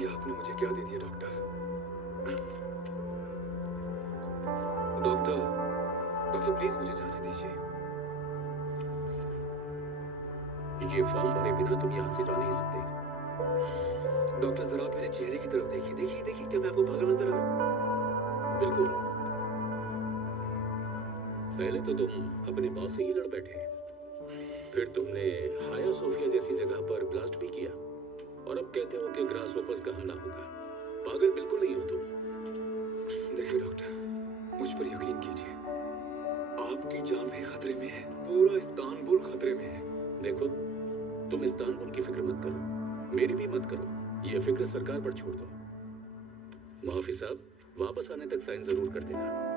ये आपने मुझे क्या दे दिया डॉक्टर? डॉक्टर डॉक्टर प्लीज मुझे जाने दीजिए। ये फॉर्म भरे बिना तुम यहाँ से जा नहीं सकते। डॉक्टर जरा आप मेरे चेहरे की तरफ देखिए, देखिए देखिए, क्या मैं आपको पागल नजर आ रहा हूँ? बिल्कुल। पहले तो तुम अपने बॉस से ही लड़ बैठे, फिर तुमने हाया सोफिया जैसी जगह पर ब्लास्ट भी किया, और अब कहते हो कि ग्रास होपर्स का हमला होगा। पागल बिल्कुल नहीं हो तुम। देखिए डॉक्टर, मुझ पर यकीन कीजिए, आपकी जान भी खतरे में है, पूरा इस्तांबुल खतरे में है। देखो, तुम इस्तांबुल की फिक्र मत करो, मेरी भी मत करो, ये फिक्र सरकार पर छोड़ दो। मुहाफिज साहब, वापस आने तक साइन जरूर कर देना।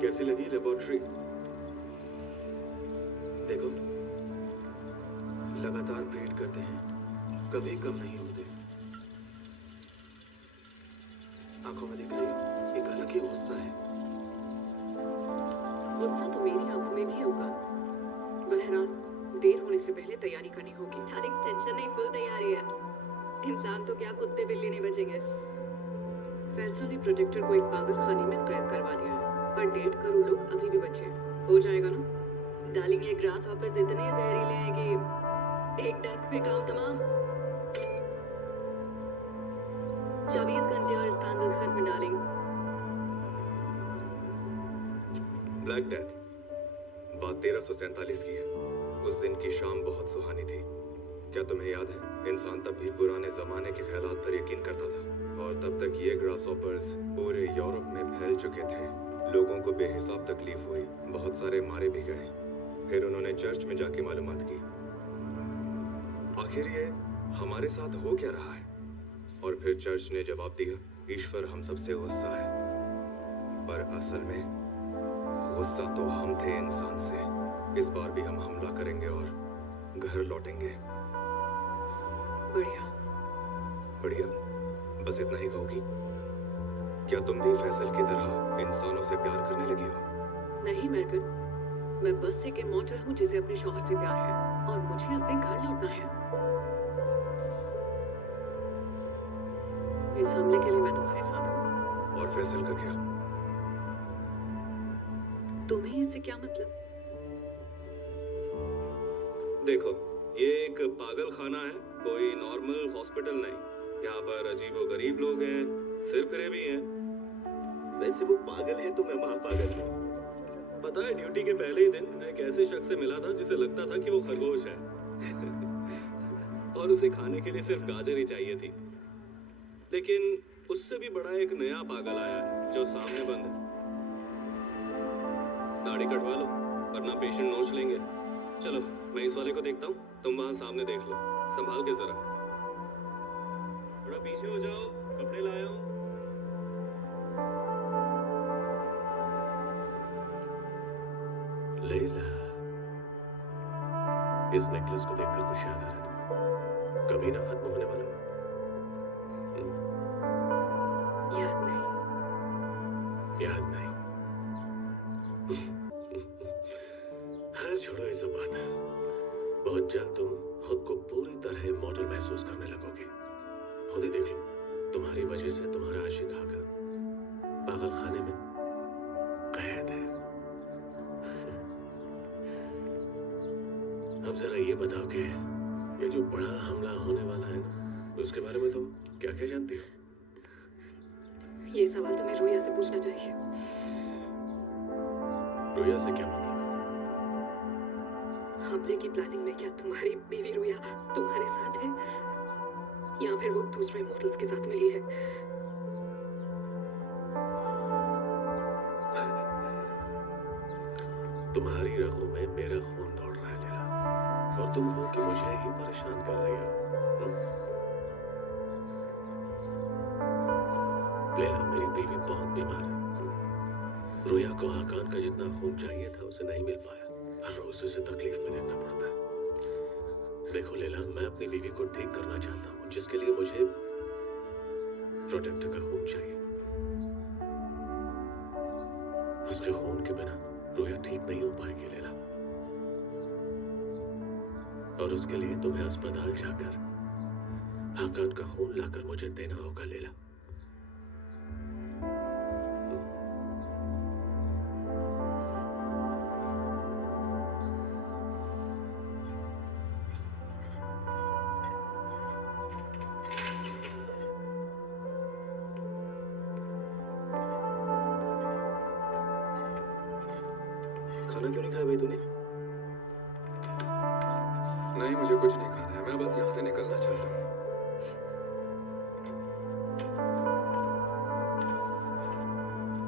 कैसी लगी लेबोरेटरी? देखो, लगातार ब्रीड करते हैं, कभी कम नहीं होते। आंखों में दिख रही हो, एक अलग ही गुस्सा है। गुस्सा तो मेरी आंखों में भी होगा। बहरहाल, देर होने से पहले तैयारी करनी होगी। टेंशन नहीं, फुल तैयारी है। इंसान तो क्या, कुत्ते बिल्ली नहीं बचेंगे। फैसल ने प्रोटेक्टर को एक पागल खाने में कैद करवा दिया है, पर 1.5 करोड़ लोग अभी भी बचे हैं। हो जाएगा ना? डार्लिंग, ये ग्रास हॉपर्स इतने जहरीले हैं कि एक डंक पे काम तमाम। 24 घंटे और इस्तांबुल खत्म डार्लिंग। ब्लैक डेथ बात 1347 की है। उस दिन की शाम बहुत सुहानी थी। क्या तुम्हें याद है, इंसान तब भी पुराने जमाने के ख्यालात पर यकीन करता था, और तब तक ये ग्रास हॉपर्स पूरे यूरोप में फैल चुके थे। लोगों को बेहिसाब तकलीफ हुई, बहुत सारे मारे भी गए। फिर उन्होंने चर्च में जाके मालूमात की, आखिर ये हमारे साथ हो क्या रहा है। और फिर चर्च ने जवाब दिया, ईश्वर हम सबसे गुस्सा है। पर असल में गुस्सा तो हम थे इंसान से। इस बार भी हम हमला करेंगे और घर लौटेंगे। बढ़िया। बढ़िया? बस इतना ही कहोगी? क्या तुम भी फैसल की तरह इंसानों से प्यार करने लगी हो? नहीं मैर्गन, मैं बस एक इमॉर्टल हूँ जिसे अपने शौहर से प्यार है, और मुझे अपने घर लौटना है। इस हमले के लिए मैं तुम्हारे साथ हूँ। और फैसल का क्या? तुम्हें इससे क्या मतलब? देखो, ये एक पागल खाना है, कोई नॉर्मल हॉस्पिटल नहीं। यहाँ पर अजीबो गरीब लोग हैं, सिरफिरे भी हैं। वैसे वो पागल है तो मैं महापागल हूँ। पता है, ड्यूटी के पहले ही दिन मैं एक ऐसे शख्स से मिला था जिसे लगता था कि वो खरगोश है और उसे खाने के लिए सिर्फ गाजर ही चाहिए थी। लेकिन उससे भी बड़ा एक नया पागल आया है जो सामने बंद है। दाढ़ी कटवा लो वरना पेशेंट नोच लेंगे। चलो, मैं इस वाले को देखता हूँ, तुम वहां सामने देख लो, संभाल के जरा। थोड़ा पीछे हो जाओ, कपड़े लाया हूँ। लैला, इस नेकलेस को देखकर कुछ याद आ रहा है? कभी ना खत्म होने वाला। याद नहीं। याद नहीं। हाँ, छोड़ो ये सब बात। बहुत जल्द तुम खुद को पूरी तरह मॉडल महसूस करने लगोगे। खुद ही देख लो, तुम्हारी वजह से तुम्हारा आशिक आकर पागल खाने में कैद है। अब जरा ये बताओ कि ये जो बड़ा हमला होने वाला है ना, उसके बारे में तुम क्या क्या जानती हो? ये सवाल तुम्हें रोया से पूछना चाहिए। रोया से क्या मतलब? हमले की प्लानिंग में क्या तुम्हारी बीवी रोया तुम्हारे साथ है? या फिर वो दूसरे मॉडल्स के साथ मिली है। तुम्हारी रगों में मेरा खून दौड़ रहा है लैला, और तुम हो कि मुझे ही परेशान कर रही हो। लैला, मेरी बीवी बहुत बीमार है। रोया को हाकान का जितना खून चाहिए था उसे नहीं मिल पाया। हर रोज उसे तकलीफ में देखना पड़ता है। देखो लैला, मैं अपनी बीवी को ठीक करना चाहता हूँ, जिसके लिए मुझे प्रोटेक्टर का खून चाहिए। उसके खून के बिना रोया ठीक नहीं हो पाएगी लैला, और उसके लिए तुम्हें अस्पताल जाकर हाकान का खून लाकर मुझे देना होगा लैला। खाना क्यों नहीं खाया भाई तूने? नहीं, मुझे कुछ नहीं खाना है, मैं बस यहाँ से निकलना चाहता हूँ।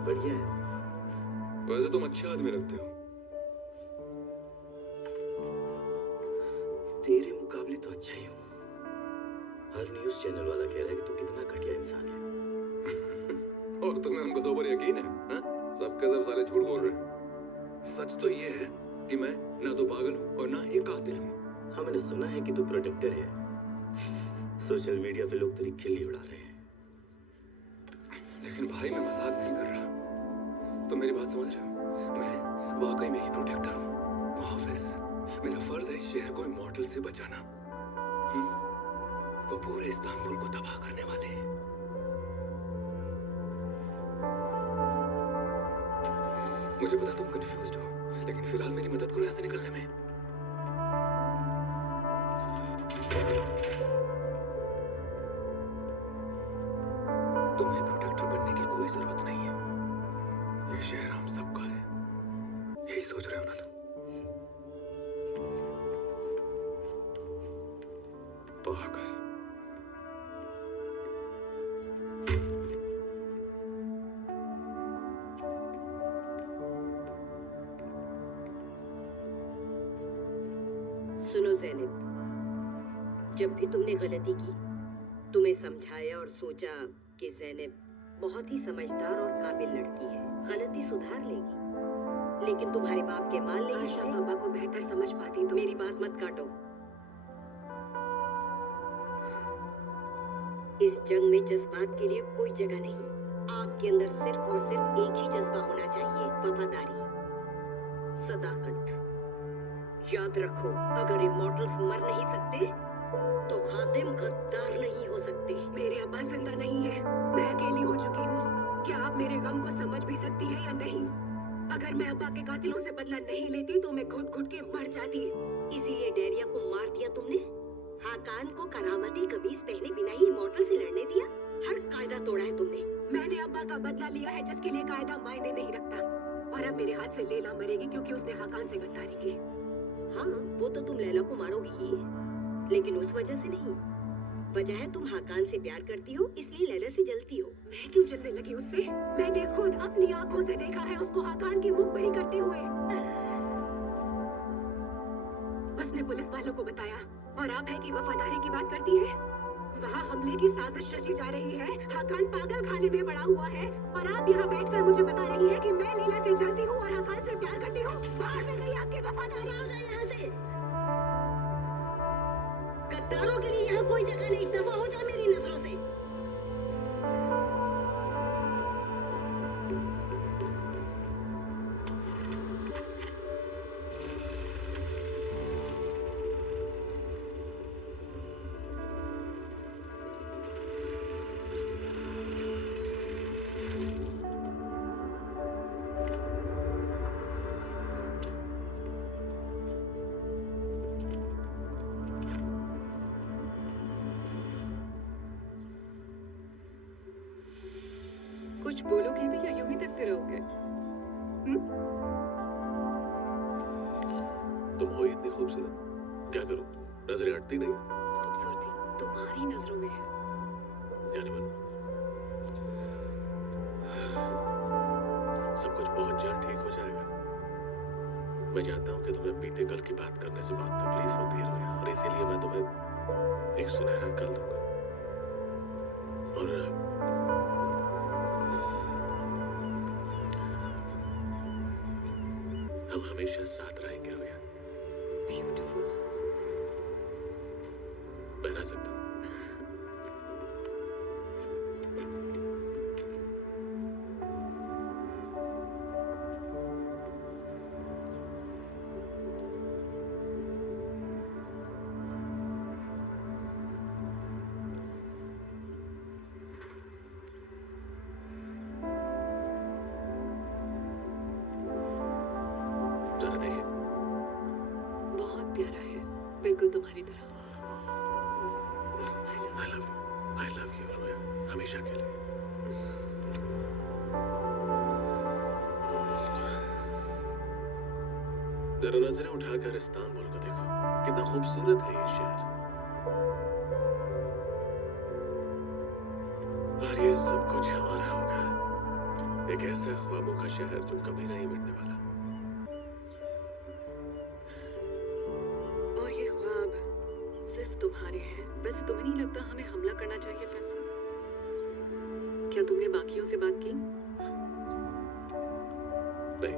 बढ़िया है। वैसे तुम अच्छे आदमी लगते हो। तेरे मुकाबले तो अच्छा ही हूँ। हर न्यूज़ चैनल वाला कह रहा है कि तू कितना घटिया इंसान है। और तुम्हें उनको दो पर यकीन है? हाँ? सबके सब साले झूठ बोल रहे हैं। सच तो ये है कि मैं ना तो पागल हूँ और ना ही कातिल हूँ। हाँ, मैंने सुना है कि तू प्रोटेक्टर है। सोशल मीडिया पे लोग तेरी खिल्ली उड़ा रहे हैं। लेकिन भाई, मैं मजाक नहीं कर रहा। तुम मेरी बात समझ रहे हो? मैं वाकई में ही प्रोटेक्टर हूँ, मुहाफिज। मेरा फर्ज है इस शहर को मॉडल से बचाना। वो पूरे इस्तांबुल को तबाह करने वाले हैं। मुझे पता तुम कंफ्यूज्ड हो, लेकिन फिलहाल मेरी मदद करो यहाँ से निकलने में। तुम्हें प्रोटेक्टर बनने की कोई जरूरत नहीं है। ये शहर हम सबका है। यही सोच रहे हो ना तुम? पागल। सुनो ज़ैनब, जब भी तुमने गलती की, तुम्हें समझाया और सोचा कि ज़ैनब बहुत ही समझदार और काबिल लड़की है, गलती सुधार लेगी। लेकिन तुम्हारे बाप के मान लेंगे। आशा बाबा को बेहतर समझ पाती तो। मेरी बात मत काटो। इस जंग में जज्बात के लिए कोई जगह नहीं। आपके अंदर सिर्फ और सिर्फ एक ही जज्बा होना चाहिए, वफादारी, सदाकत। याद रखो, अगर इमॉर्टल्स मर नहीं सकते तो खातिम गद्दार नहीं हो सकते। मेरे अब्बा जिंदा नहीं है, मैं अकेली हो चुकी हूँ। क्या आप मेरे गम को समझ भी सकती हैं या नहीं? अगर मैं अब्बा के कातिलों से बदला नहीं लेती तो मैं घुट घुट के मर जाती। इसीलिए डेरिया को मार दिया तुमने। हाकान को करामती कमीज पहने बिना ही इमॉर्टल से लड़ने दिया। हर कायदा तोड़ा है तुमने। मैंने अब्बा का बदला लिया है, जिसके लिए कायदा मायने नहीं रखता। और अब मेरे हाथ से लैला मरेगी क्योंकि उसने हाकान से गद्दारी की। हाँ, वो तो तुम लैला को मारोगी ही, लेकिन उस वजह से नहीं। वजह है तुम हाकान से प्यार करती हो, इसलिए लैला से जलती हो। मैं क्यों जलने लगी उससे? मैंने खुद अपनी आंखों से देखा है उसको हाकान की मुखबरी करते हुए। उसने पुलिस वालों को बताया, और आप है कि वफादारी की बात करती है। वहाँ हमले की साजिश रची जा रही है। हाकान पागल खाने में पड़ा हुआ है, और आप यहाँ बैठकर मुझे बता रही है कि मैं लैला से जलती हूँ और हाकान से प्यार करती हूँ। बाहर में गई आपकी वफादारी। हो जाए यहाँ से। गद्दारों के लिए यहाँ कोई जगह नहीं। दफा हो जा मेरी नजरों से। कुछ बोलोगे भी या यूं ही देखते रहोगे? तुम हो इतनी खूबसूरत, क्या करूं? नजरें हटती नहीं। खूबसूरती तुम्हारी नजरों में है। जानमन, सब कुछ बहुत जल्द ठीक हो जाएगा। मैं जानता हूँ कि तुम्हें बीते कल की बात करने से बहुत तकलीफ होती है रोया, और इसीलिए मैं तुम्हें एक सुनहरा कल दूंगा। और हम हमेशा साथ रहेंगे रोया। ब्यूटीफुल। पहना सकता हूँ? जरा देखिए। बहुत प्यारा है, बिल्कुल तुम्हारी तरह। I love you रोया, हमेशा के लिए। जरा नजरें उठाकर इस्तांबुल को देखो, कितना खूबसूरत है ये शहर। और ये सब कुछ हमारा होगा, एक ऐसा ख्वाबों का शहर जो कभी नहीं मिटने वाला। और ये ख्वाब सिर्फ तुम्हारे हैं। वैसे तुम्हें नहीं लगता हमें हमला करना चाहिए फैसल? क्या तुमने बाकियों से बात की? नहीं,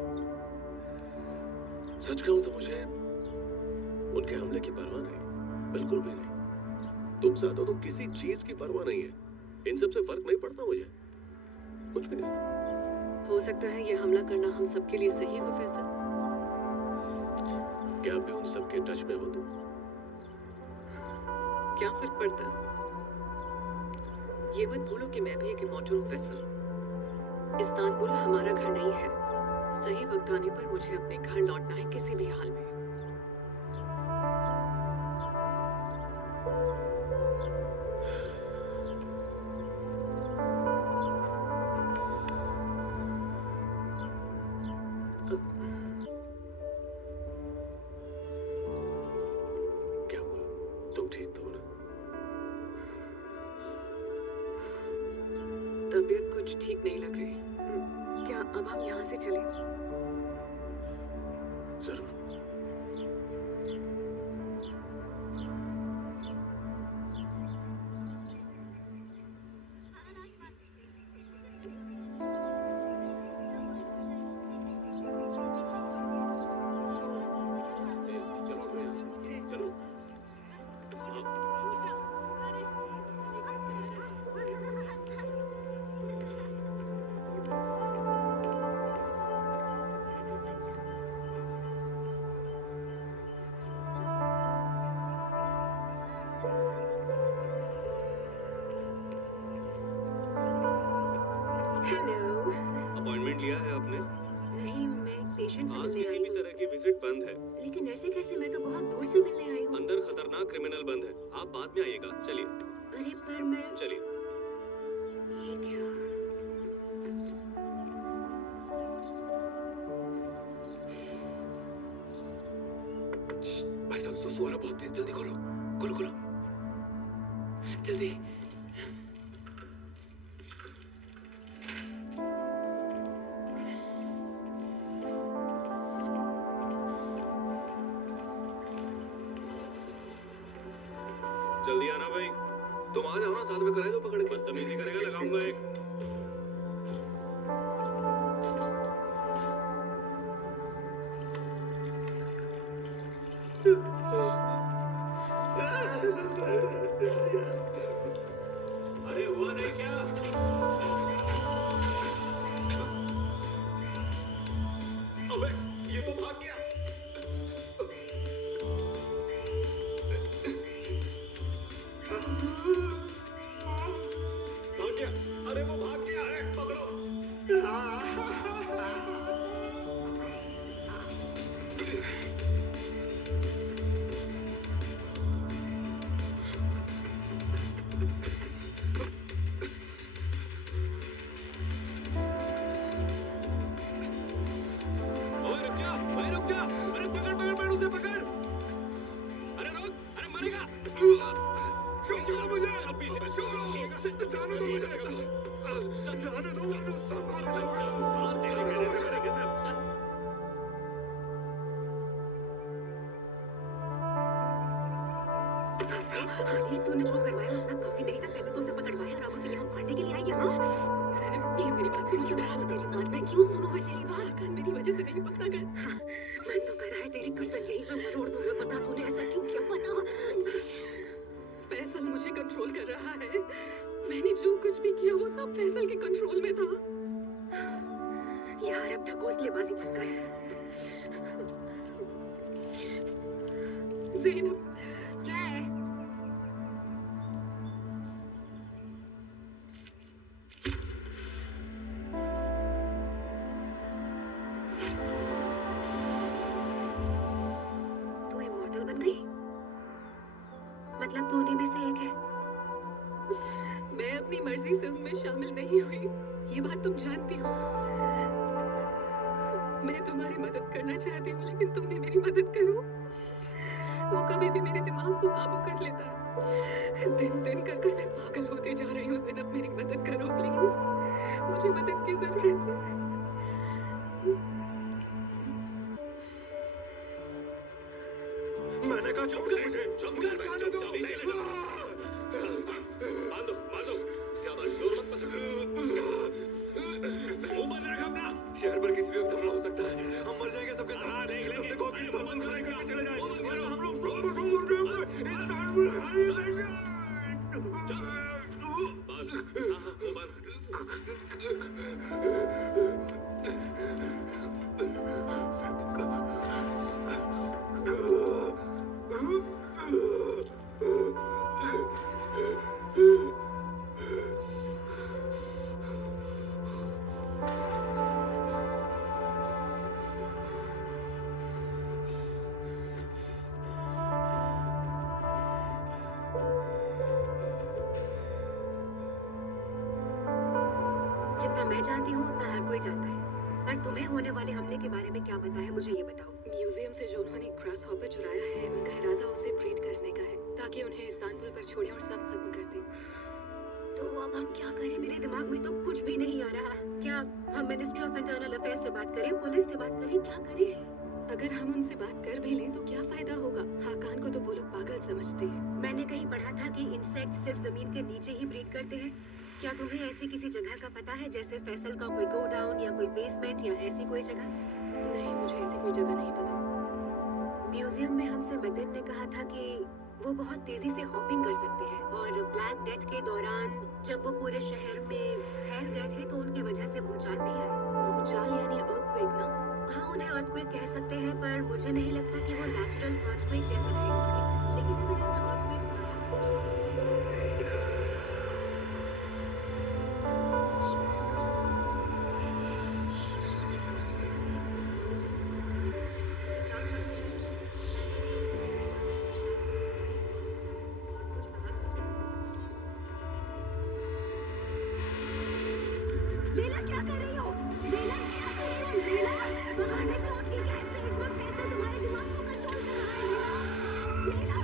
सच कहूं तो मुझे उनके हमले की परवाह नहीं, बिल्कुल भी नहीं। तुम साथ हो तो किसी चीज की परवाह नहीं है। इन सब से फर्क नहीं पड़ता मुझे, कुछ भी नहीं। हो सकता है ये हमला करना हम सबके लिए सही हो फैसल। क्या भी उन सब के टच में हो तुम? क्या फर्क पड़ता है? ये मत भूलो कि मैं भी एक इमॉर्टल हूँ फैसल। इस्तांबुल हमारा घर नहीं है। सही वक्त आने पर मुझे अपने घर लौटना है, किसी भी हाल में। क्या हुआ? तुम ठीक तो हो ना? तबीयत कुछ ठीक नहीं लग रही। क्या अब हम यहाँ से चलें? जरूर। चलो उठो यहाँ से, चलो। हेलो। अपॉइंटमेंट लिया है आपने? नहीं, मैं एक पेशेंट से आज मिलने किसी आई भी हूँ। तरह की विजिट बंद है। लेकिन ऐसे कैसे? मैं तो बहुत दूर से मिलने आई हूँ। अंदर खतरनाक क्रिमिनल बंद है। आप बाद में आइएगा। चलिए अरे पर मैं चलिए। ये क्या? भाई साहब, सुसु आ रहा बहुत तेज। जल्दी खोलो, खोलो खोलो, जल्दी। जल्दी आना भाई। तुम आ जाओ ना, साथ में कराए दो पकड़ के। बदतमीजी करेगा, लगाऊंगा एक। अरे हुआ नहीं क्या? अबे, ये तो भाग गया। भाग गया। अरे वो भाग गया है, पकड़ो। ओए रुक जा, भाई रुक जा। साली, तूने जो करवाया उतना काफी नहीं था। पहले तो उसे पकड़वाया और अब उसे यहाँ मारने के लिए आई है। हाँ? ज़ैनब प्लीज मेरी बात सुनो। क्यों तेरी बात मैं क्यों सुनूं मैं तेरी बात? हाकान मेरी वजह से नहीं पता कर। हाँ, मन तो कर रहा है तेरी गर्दन यहीं पे मरोड़ दूं मैं। बता तूने ऐसा क्यों किया? बता। फैसल मुझे कंट्रोल कर रहा है। मैंने जो कुछ भी किया वो सब फैसल के कंट्रोल में था। यार अब ढकोसलेबाजी मत कर। ज़ैनब क्या है? तू इमॉर्टल बन गई? मतलब तू उन्हीं में से एक है? मैं अपनी मर्जी से उनमें शामिल नहीं हुई, ये बात तुम जानती हो। मैं तुम्हारी मदद करना चाहती हूँ लेकिन तुम भी मेरी मदद करो। वो कभी भी मेरे दिमाग को काबू कर लेता है। दिन दिन कर कर मैं पागल होती जा रही हूँ। ज़ैनब मेरी मदद करो प्लीज, मुझे मदद की जरूरत है। मैंने कहा चुप कर, मुझे चुप कर, जाने दो। बांधो बांधो, ज्यादा शोर मत मचाओ। मुंह बंद रख अपना। शहर पर किसी भी वक्त हमला हो सकता है। हम मर जाएंगे सबके साथ। हाँ, देख लेंगे। सबसे कॉपी सामान खरीद करके चले जाएंगे। हम लोग इस्तांबुल खरीद लेंगे। बंद। हाँ, वो बंद। जितना मैं जानती हूँ उतना हर कोई जानता है। पर तुम्हें होने वाले हमले के बारे में क्या पता है मुझे ये बताओ। म्यूजियम से जो उन्होंने ग्रास हॉपर चुराया है, उनका इरादा उसे ब्रीड करने का है ताकि उन्हें इस्तांबुल पर छोड़ें और सब खत्म कर दें। तो अब हम क्या करें? मेरे दिमाग में तो कुछ भी नहीं आ रहा। क्या हम मिनिस्ट्री ऑफ इंटरनल अफेयर्स से बात करें, पुलिस से बात करें, क्या करें? अगर हम उनसे बात कर भी लें तो क्या फायदा होगा? हाकान को तो वो लोग पागल समझते हैं। मैंने कहीं पढ़ा था कि इंसेक्ट सिर्फ जमीन के नीचे ही ब्रीड करते हैं। क्या तुम्हें ऐसी किसी जगह का पता है, जैसे फैसल का कोई गोडाउन या कोई बेसमेंट या ऐसी कोई जगह? नहीं, मुझे ऐसी कोई जगह नहीं पता। म्यूजियम में हमसे मदन ने कहा था कि वो बहुत तेजी से हॉपिंग कर सकते हैं और ब्लैक डेथ के दौरान जब वो पूरे शहर में फैल गए थे तो उनकी वजह से भूचाल भी आए। भूचाल यानी अर्थक्वेक ना? हाँ, उन्हें अर्थक्वेक कह सकते हैं, पर मुझे नहीं लगता कि वो नेचुरल अर्थक्वेक जैसे रहेंगे। लेकिन अगर ऐसा अर्थक्वेक लेला, क्या कर रही हो? लेला, क्या कर रही हो? लेला, बाहर निकलो उसकी कैद से। इस वक्त फैसल तुम्हारे दिमाग को कंट्रोल कर रहा है। लेला,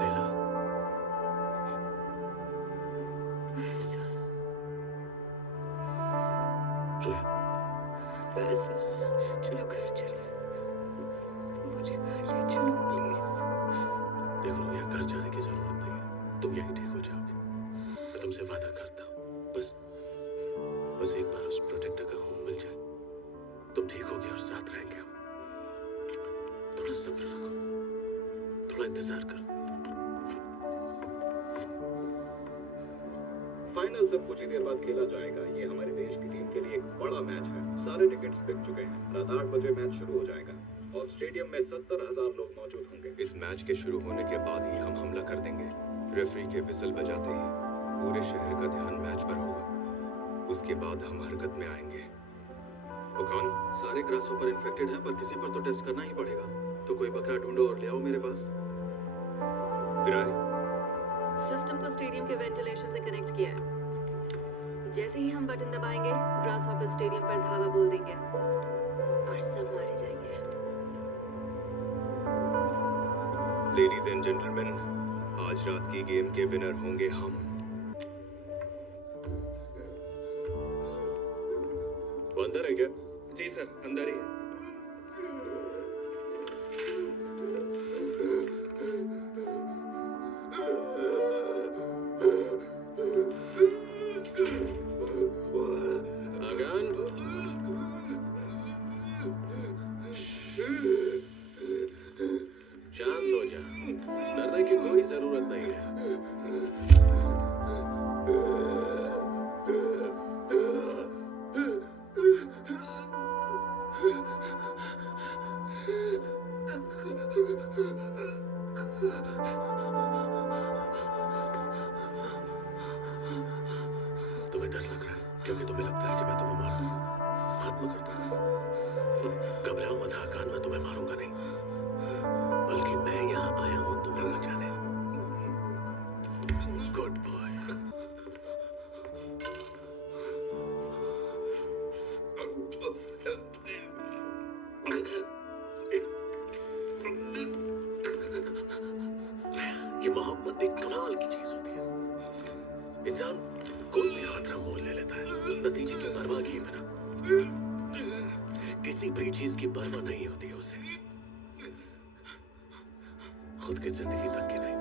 लैला, रोया, फैसल, चलो घर चले। मुझे घर ले चलो प्लीज। देखो रोया, घर जाने की जरूरत नहीं है। तुम यहीं ठीक हो जाओगे। मैं तुमसे वादा करता हूँ। बस एक बार उस प्रोटेक्टर का खून मिल जाए, तुम ठीक होगे और साथ रहेंगे हम। थोड़ा सब्र रखो, थोड़ा इंतजार करो। फाइनल सब कुछ ही देर बाद खेला जाएगा। ये हमारे देश की टीम के लिए एक बड़ा मैच है। सारे टिकट्स बिक चुके हैं। रात 8 बजे मैच शुरू हो जाएगा और स्टेडियम में 70,000 लोग मौजूद होंगे। इस मैच के शुरू होने के बाद ही हम हमला कर देंगे। रेफरी के विसल बजाते ही पूरे शहर का ध्यान मैच पर होगा। उसके बाद हम हरकत में आएंगे। वो कौन? सारे ग्रासहोपर इन्फेक्टेड हैं, पर किसी पर तो टेस्ट करना ही पड़ेगा। तो कोई बकरा ढूंढो और ले आओ मेरे पास। विराय, सिस्टम को स्टेडियम के वेंटिलेशन से कनेक्ट किया है। जैसे ही हम बटन दबाएंगे ग्रास हॉपर स्टेडियम पर धावा बोल देंगे और सब मारे जाएंगे। लेडीज एंड जेंटलमैन, आज रात की गेम के विनर होंगे हम। वो अंदर है क्या? जी सर, अंदर ही है। आगान, शांत हो जा, डरने की कोई जरूरत नहीं है। तुम्हें डर लग रहा है क्योंकि तुम्हें लगता है कि मैं तुम्हें मार दूंगा, खत्म कर दूंगा। घबराओ मत आकान, मैं तुम्हें मारूंगा नहीं, बल्कि मैं यहाँ आया हूँ तुम्हें बचाने। Good boy. ये मोहब्बत एक कमाल की चीज होती है। इंसान कोई भी खतरा मोल ले लेता है नतीजे की परवाह किए बिना। किसी भी चीज की परवाह नहीं होती है उसे, खुद की जिंदगी तक की नहीं।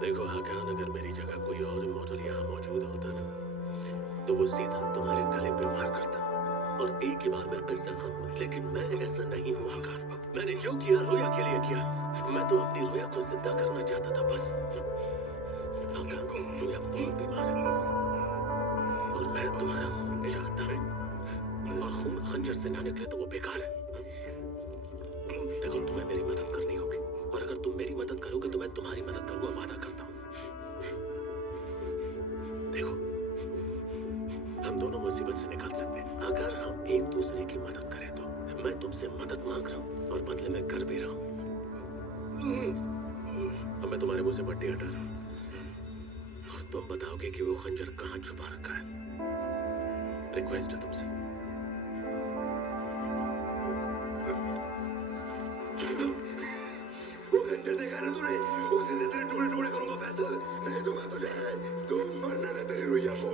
देखो हाकान, अगर मेरी जगह कोई और इमॉर्टल यहाँ मौजूद होता ना, तो वो सीधा तुम्हारे गले पे वार करता और एक ही बार में किस्सा खत्म। लेकिन मैं ऐसा नहीं हूँ हाकान। मैंने जो किया रोया के लिए किया। मैं तो अपनी रोया को जिंदा करना चाहता था बस। हाकान, रोया बहुत बीमार है और मैं तुम्हारा खून चाहता हूँ, और खून खंजर से ना निकले तो वो बेकार है। देखो, तुम्हें मेरी मदद करनी होगी, और अगर तुम मेरी मदद करोगे तो मैं तुम्हारी मदद करूंगा, वादा करता हूँ। देखो, हम दोनों मुसीबत से निकल सकते हैं अगर हम एक दूसरे की मदद करें। तो मैं तुमसे मदद मांग रहा हूँ और बदले में कर भी रहा हूँ। अब मैं तुम्हारे मुंह से पट्टी हटा रहा हूँ और तुम बताओगे कि वो खंजर कहाँ छुपा रखा है। रिक्वेस्ट है तुमसे। वो खंजर देखा ना तूने? उसी से तेरे टुकड़े टुकड़े करूंगा फैसल। नहीं दूंगा तुझे, तू मरना दे तेरी रुइया को।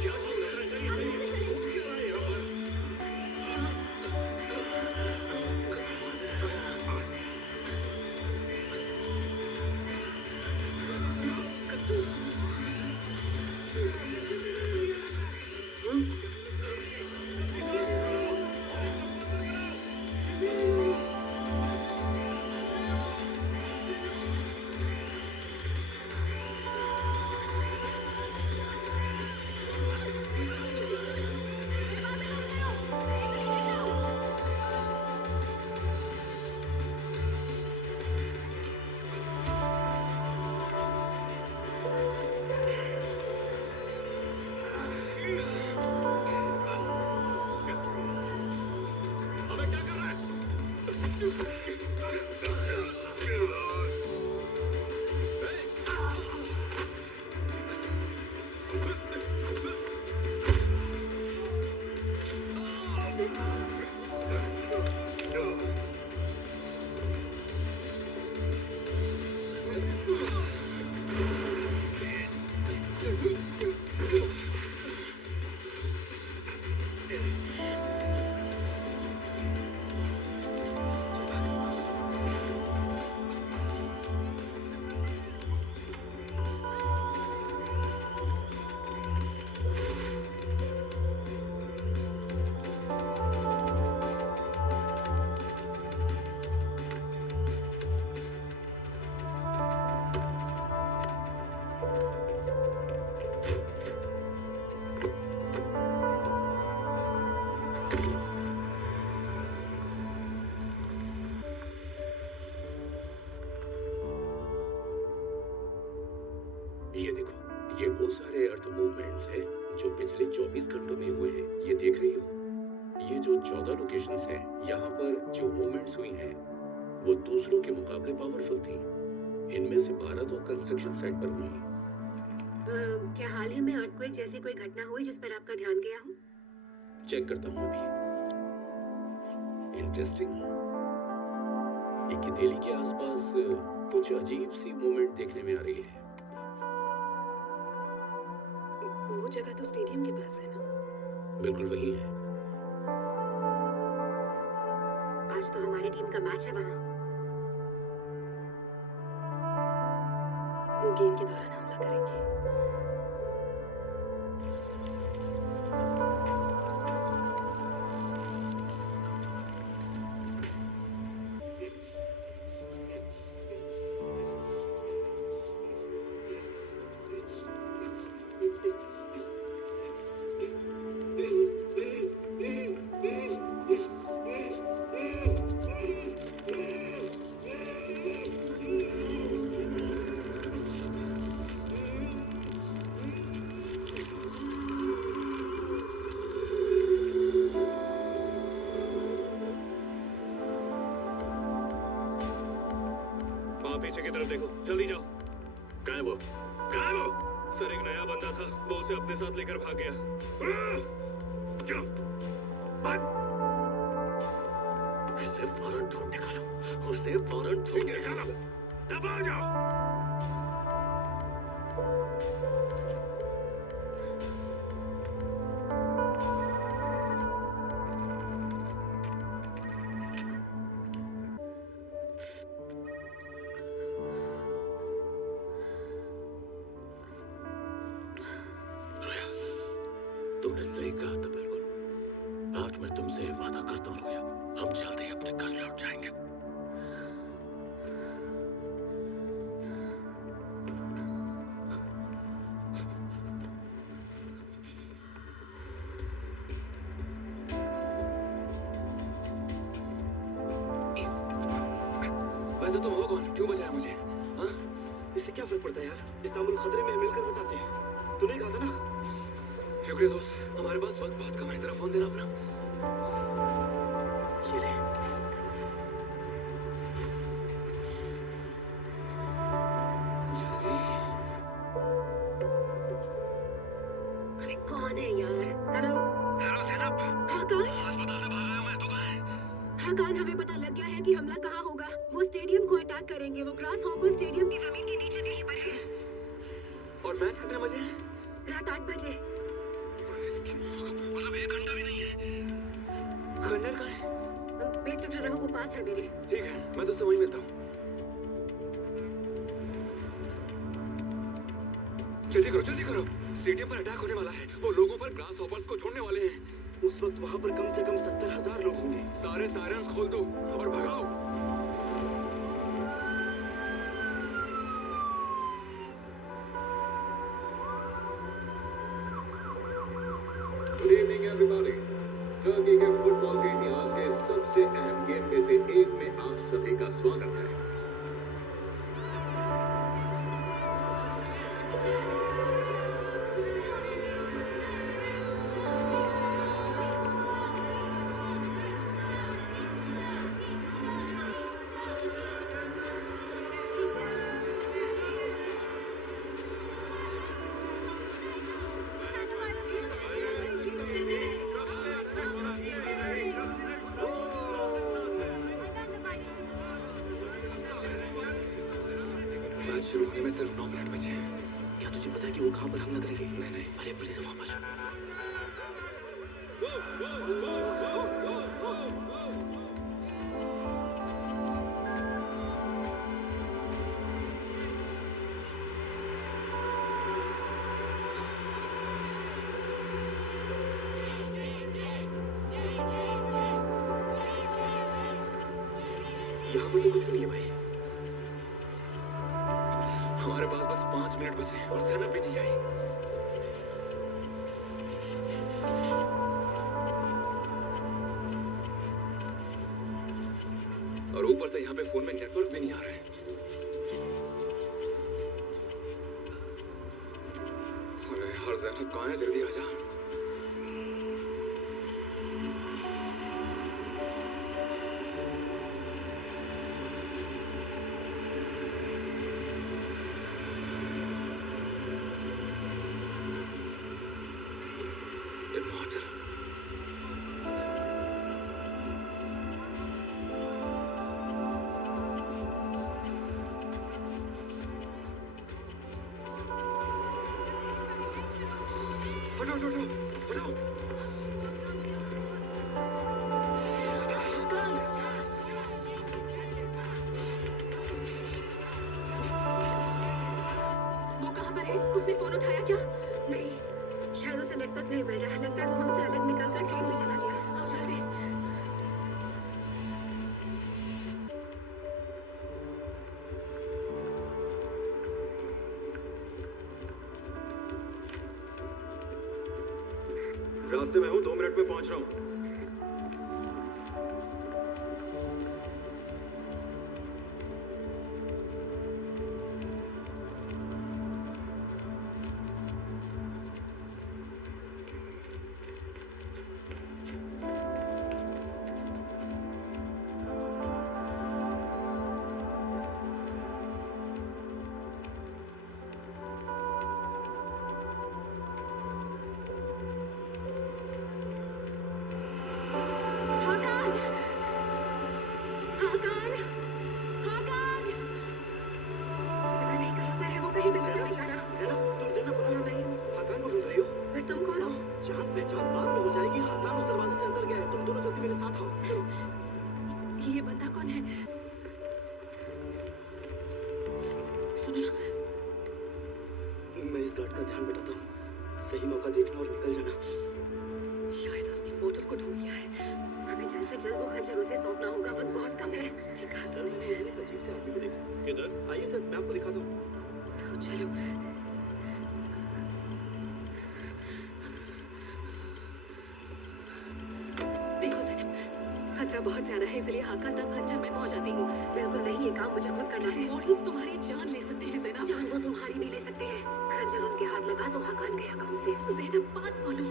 क्या ये देखो, ये वो सारे अर्थ मूवमेंट्स हैं जो पिछले 24 घंटों में हुए हैं। ये देख रही हो? ये जो 14 लोकेशंस हैं, यहाँ पर जो मूवमेंट्स हुई हैं वो दूसरों के मुकाबले पावरफुल थी। इनमें से 12 तो कंस्ट्रक्शन साइट पर हुई। क्या हाल ही में अर्थक्वेक जैसी कोई घटना हुई जिस पर आपका ध्यान गया हो? चेक करता हूँ अभी। इंटरेस्टिंग। दिल्ली के आसपास कुछ अजीब सी मूवमेंट देखने में आ रही है। वो जगह तो स्टेडियम के पास है ना? बिल्कुल वही है। आज तो हमारी टीम का मैच है वहाँ। वो गेम के दौरान हमला करेंगे। पीछे की तरफ देखो, जल्दी जाओ। कहाँ है वो? कहाँ है वो? सर, एक नया बंदा था, वो उसे अपने साथ लेकर भाग गया। जाओ, भाग। उसे फौरन ढूंढ निकालो, उसे फौरन ढूंढ निकालो। दबा जाओ। तुमने सही कहा था, बिल्कुल। आज मैं तुमसे वादा करता हूँ रोया, हम जल्द ही अपने घर लौट जाएंगे। वैसे तुम हो कौन? क्यों बचाया मुझे? हाँ? इससे क्या फर्क पड़ता है यार? इस्तांबुल खतरे में है, मिलकर बचाते हैं। तूने कहा था ना? शुक्रिया दोस्त, हमारे पास वक्त बहुत कम है, जरा फोन देना अपना। ये ले। जल्दी। अरे कौन है यार? हेलो सेनप। हाँ कौन? अस्पताल से भाग आया मैं, तो कहाँ है? हाँ कौन? हमें पता लग गया है कि हमला कहाँ होगा। वो स्टेडियम को अटैक करेंगे। वो ग्रास हॉपर स्टेडियम की जमीन के नीचे कहीं पर है। और मैच कितने बजे है? रात 8 बजे। मतलब 1 घंटा भी नहीं है। खंजर कहाँ है? बेफिक्र रहो, वो पास है मेरे। ठीक है, मैं तो वहीं मिलता हूँ। जल्दी करो, जल्दी करो। स्टेडियम पर अटैक होने वाला है। वो लोगों पर ग्रास हॉपर्स को छोड़ने वाले हैं। उस वक्त वहाँ पर कम से कम 70,000 लोग होंगे। सारे सायरन्स खोल दो और भगाओ। Good evening everybody. टर्की के फुटबॉल के इतिहास के सबसे अहम गेम में से एक में आप सभी का स्वागत है। मैच शुरू होने में सिर्फ 9 मिनट बचे हैं। क्या तुझे पता है कि वो कहाँ पर हमला करेंगे? नहीं। अरे पुलिस है वहाँ पर। यहाँ पर तो कुछ भी नहीं है भाई। हमारे पास बस 5 मिनट बचे हैं और सेनप भी नहीं आई। और ऊपर से यहाँ पे फोन में नेटवर्क भी नहीं आ रहा है। यार ज़ैनब कहाँ है? जल्दी आ जा। इमॉर्टल। हटो हटो हटो हटो। वो कहाँ पर है? उसने फोन उठाया क्या? नहीं, शायद उसे नेटवर्क नहीं मिल रहा है। लगता है वो हमसे अलग निकलकर ट्रेन में चला गया। आओ जल्दी। रास्ते में हूँ, 2 मिनट में पहुंच रहा हूँ। हाकान! हाकान! हाकान! पता नहीं कहाँ पर है वो, कहीं भी नजर नहीं आ रहा। ज़ैनब, तुम ज़ैनब हो हाँ, ना? मैं ही हूँ। हाकान को ढूंढ रही हो? फिर तुम कौन हो? जान पहचान बाद में हो जाएगी। हाकान उस दरवाजे से अंदर गया है। तुम दोनों जल्दी मेरे साथ आओ। चलो। ये बंदा कौन है? सुनो ना, मैं इस गार्ड का ध्यान बटाता हूँ। सही मौका देखना और निकल जाना। शायद उसने मोटर को ढूंढ लिया है। हमें जल्द से जल्द वो खंजर उसे सौंपना होगा। वक्त बहुत कम है। ठीक है, सर, मैंने उस दिन एक अजीब से आदमी को देखा। किधर? आइए सर, मैं आपको दिखाता हूँ। तो चलो। देखो ज़ैनब, खतरा बहुत ज्यादा है, इसलिए हाकान तक खंजर मैं पहुंच जाती हूँ। बिल्कुल नहीं, ये काम मुझे खुद करना है। मॉडल्स तुम्हारी जान ले सकते हैं ज़ैनब। जान वो तुम्हारी भी ले सकते हैं। खंजर उनके हाथ लगा तो हाकान गया काम से। ज़ैनब बात बोलो।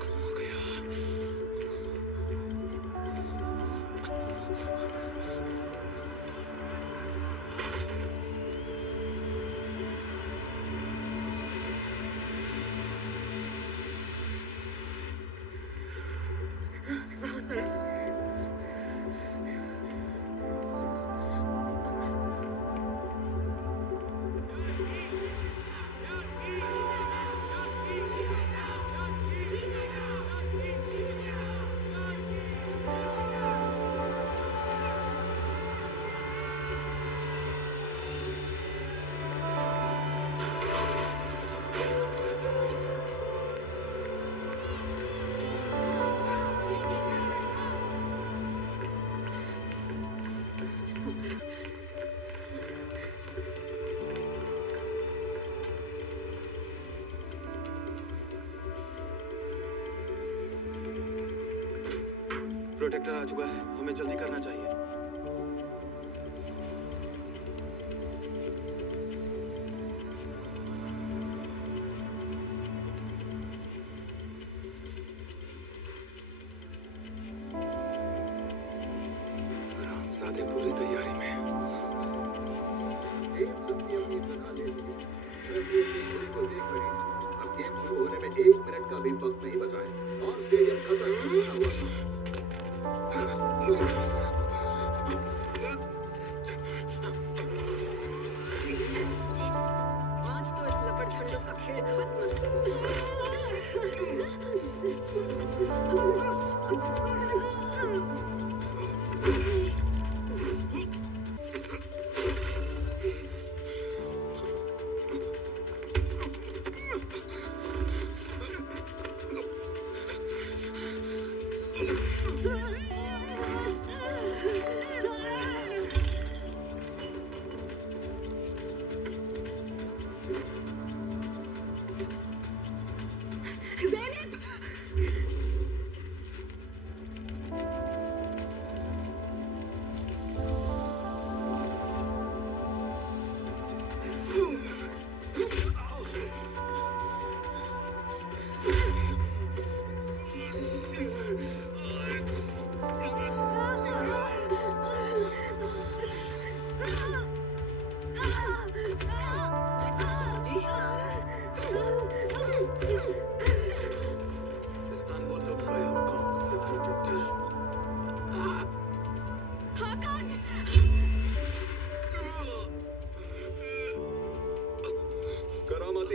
कहाँ गया? वहाँ उस तरफ। उस तरफ। प्रोटेक्टर आ चुका है, हमें जल्दी करना चाहिए। रामज़ादे पूरी तैयारी में। गेम सबकी अपनी जगह ले चुकी है। मैं अपनी टीम को देख रही हूँ। अब गेम शुरू होने में 1 मिनट का भी वक्त नहीं बचा है और स्टेडियम खत्म हुआ है। आज तो इस लपड़झंडों का खेल खत्म।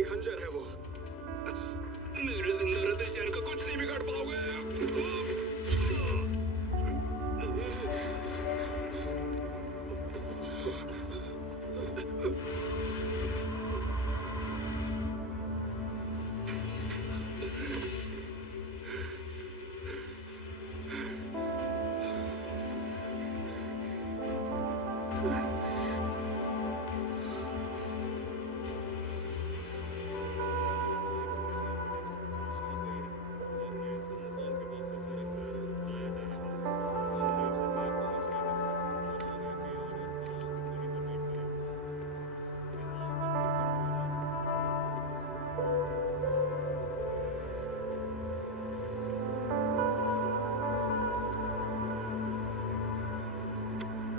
की खंजर है वो। मेरे जिंदा रहते शहर को कुछ नहीं बिगाड़ पाओगे।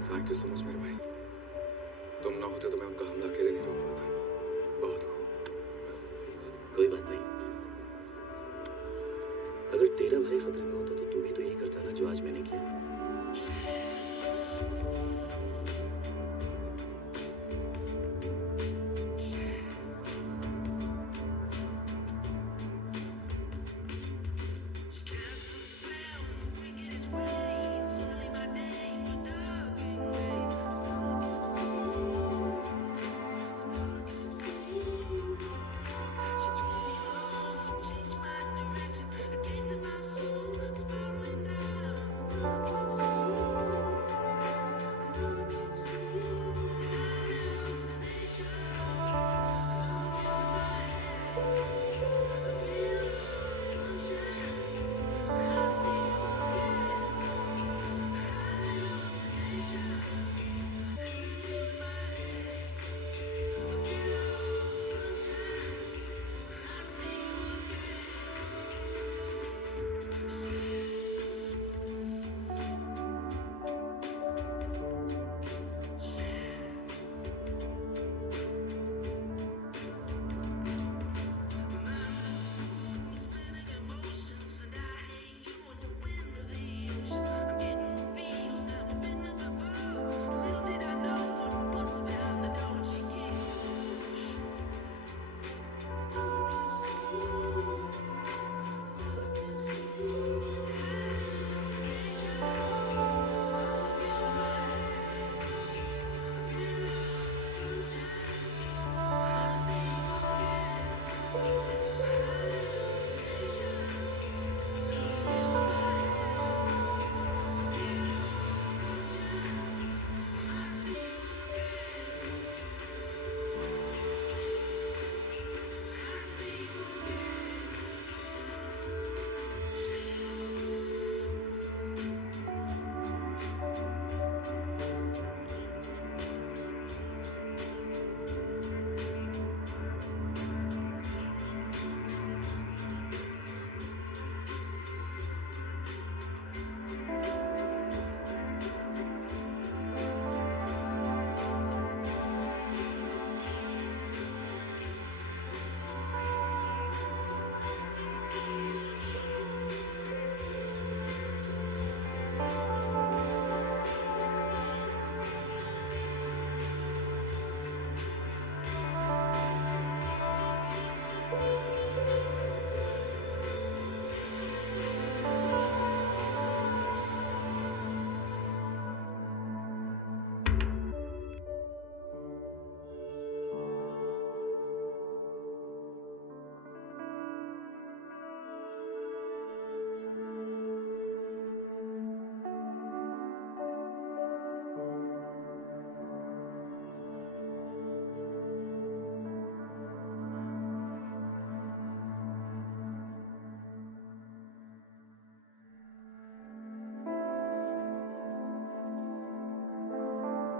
थैंक यू सो मच मेरे भाई। तुम ना होते तो मैं उनका हमला अकेले नहीं रोक पाता। बहुत खूब। कोई बात नहीं। अगर तेरा भाई खतरे में होता तो तू भी तो यही करता ना जो आज मैंने किया।